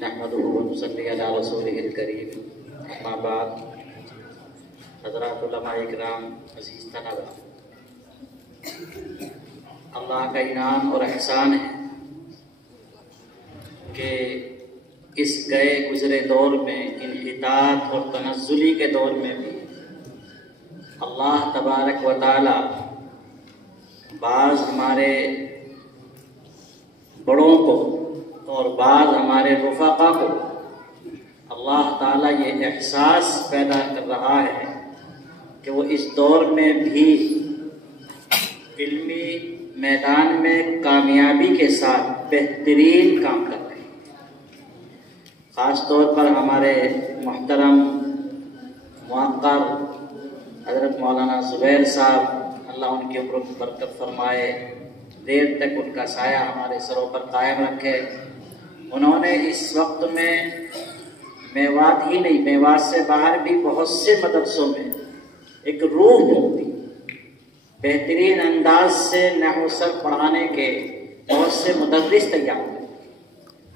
نحمده ونصلي على رسوله الكريم اما بعد حضرات علماء اکرام عزیز طلباء، اللہ کا انعام اور احسان ہے کہ اس گئے گزرے دور میں، انحطاط اور تنزلی کے دور میں بھی اللہ تبارک و تعالی بعض ہمارے بڑوں کو اور بعض ہمارے رفقا کو اللہ تعالیٰ یہ احساس پیدا کر رہا ہے کہ وہ اس دور میں بھی علمی میدان میں کامیابی کے ساتھ بہترین کام کر رہے ہیں۔ خاص طور پر ہمارے محترم موقر حضرت مولانا زبیر صاحب، اللہ ان کی عمر میں برکت فرمائے، دیر تک ان کا سایہ ہمارے سروں پر قائم رکھے۔ انہوں نے اس وقت میں میوات ہی نہیں، میوات سے باہر بھی بہت سے مدرسوں میں ایک روح ہوتی، بہترین انداز سے نحو صرف پڑھانے کے بہت سے مدرس تیار ہوئے،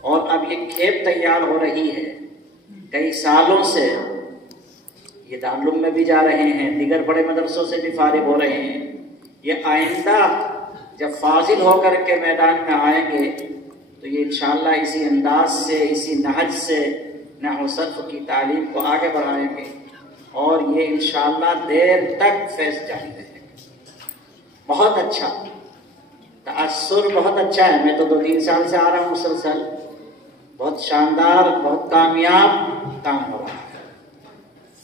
اور اب یہ کھیپ تیار ہو رہی ہے۔ کئی سالوں سے یہ دارالعلوم میں بھی جا رہے ہیں، دیگر بڑے مدرسوں سے بھی فارغ ہو رہے ہیں۔ یہ آئندہ جب فاضل ہو کر کے میدان میں آئیں گے تو یہ انشاءاللہ اسی انداز سے، اسی نہج سے نحو صرف کی تعلیم کو آگے بڑھائیں گے، اور یہ انشاءاللہ دیر تک فیض جاری رہے گا۔ بہت اچھا تأثر، بہت اچھا ہے۔ میں تو 2-3 سال سے آ رہا ہوں مسلسل، بہت شاندار، بہت کامیاب کام ہو رہا ہے۔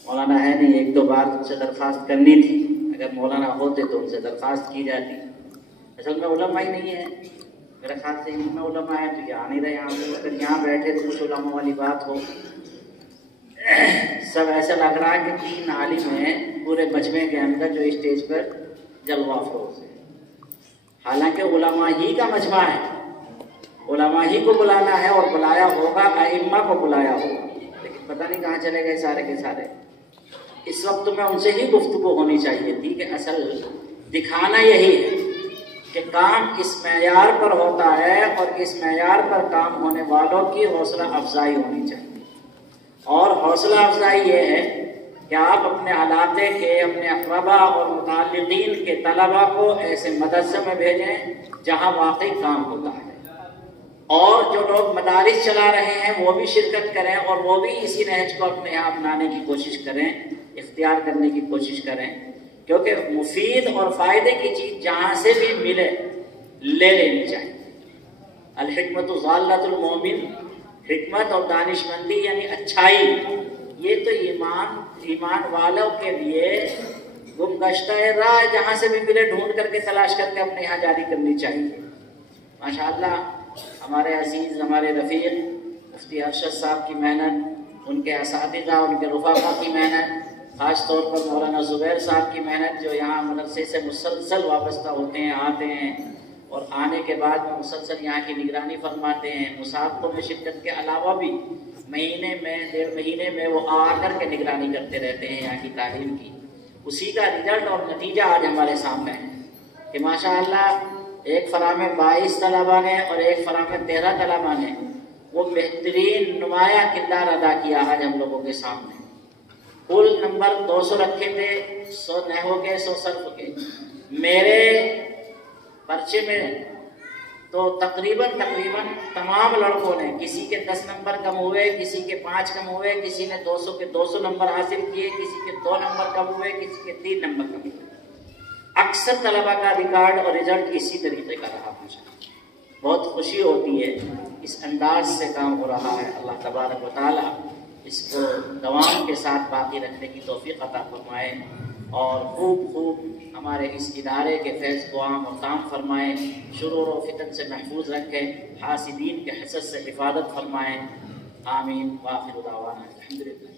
مولانا ہے نہیں، 1-2 بار ان سے درخواست کرنی تھی، اگر مولانا ہوتے تو ان سے درخواست کی جاتی۔ اصل میں علماء ہی نہیں ہے، میرے خیال سے ان میں علماء ہے تو یہ آ نہیں رہے یہاں پہ۔ اگر یہاں بیٹھے تو کچھ علماء والی بات ہو۔ سب ایسا لگ رہا ہے کہ 3 عالم ہیں پورے مجمع کے اندر جو اسٹیج پر جلوہ افروز ہے، حالانکہ علماء ہی کا مجمع ہے، علماء ہی کو بلانا ہے، اور بلایا ہوگا، ائمہ کو بلایا ہوگا، لیکن پتہ نہیں کہاں چلے گئے سارے کے سارے۔ اس وقت میں ان سے ہی گفتگو ہونی چاہیے تھی کہ اصل دکھانا یہی ہے کہ کام اس معیار پر ہوتا ہے، اور اس معیار پر کام ہونے والوں کی حوصلہ افزائی ہونی چاہیے۔ اور حوصلہ افزائی یہ ہے کہ آپ اپنے علاقے کے، اپنے اقربا اور متعلقین کے طلبا کو ایسے مدرسے میں بھیجیں جہاں واقعی کام ہوتا ہے، اور جو لوگ مدارس چلا رہے ہیں وہ بھی شرکت کریں، اور وہ بھی اسی نہج کو اپنے یہاں اپنانے کی کوشش کریں، اختیار کرنے کی کوشش کریں، کیونکہ مفید اور فائدے کی چیز جہاں سے بھی ملے لے لینی چاہیے۔ الحکمت ضالۃ المومن، حکمت اور دانش مندی یعنی اچھائی، یہ تو ایمان والوں کے لیے گمگشتہ راہ، جہاں سے بھی ملے ڈھونڈ کر کے، تلاش کر کے اپنے یہاں جاری کرنی چاہیے۔ ماشاءاللہ ہمارے عزیز، ہمارے رفیق مفتی ارشد صاحب کی محنت، ان کے اساتذہ، ان کے رفقا کی محنت، خاص طور پر مولانا زبیر صاحب کی محنت، جو یہاں مدرسے سے مسلسل وابستہ ہوتے ہیں، آتے ہیں، اور آنے کے بعد میں مسلسل یہاں کی نگرانی فرماتے ہیں۔ مسابقوں میں شرکت کے علاوہ بھی مہینے میں، 1.5 مہینے میں وہ آ کر کے نگرانی کرتے رہتے ہیں یہاں کی تعلیم کی۔ اسی کا رزلٹ اور نتیجہ آج ہمارے سامنے ہے کہ ماشاءاللہ ایک فرع میں 22 طلبا نے اور ایک فرع میں 13 طلبا نے وہ بہترین نمایاں کردار ادا کیا آج ہم لوگوں کے سامنے۔ کل نمبر 200 رکھے تھے، 100 نحو کے، 100 صرف کے۔ میرے پرچے میں تو تقریباً تمام لڑکوں نے، کسی کے 10 نمبر کم ہوئے، کسی کے 5 کم ہوئے، کسی نے 200 کے 200 نمبر حاصل کیے، کسی کے 2 نمبر کم ہوئے، کسی کے 3 نمبر کم ہوئے۔ اکثر طلبہ کا ریکارڈ اور رزلٹ اسی طریقے کا رہا مجھے۔ بہت خوشی ہوتی ہے، اس انداز سے کام ہو رہا ہے۔ اللہ تبارک و تعالی اس کو دوام کے ساتھ باقی رکھنے کی توفیق عطا فرمائے، اور خوب ہمارے اس ادارے کے فیض کو عام اور تام فرمائے، شرور و فتن سے محفوظ رکھے، حاسدین کے حسد سے حفاظت فرمائے۔ آمین۔ وآخر دعوانا الحمدللہ۔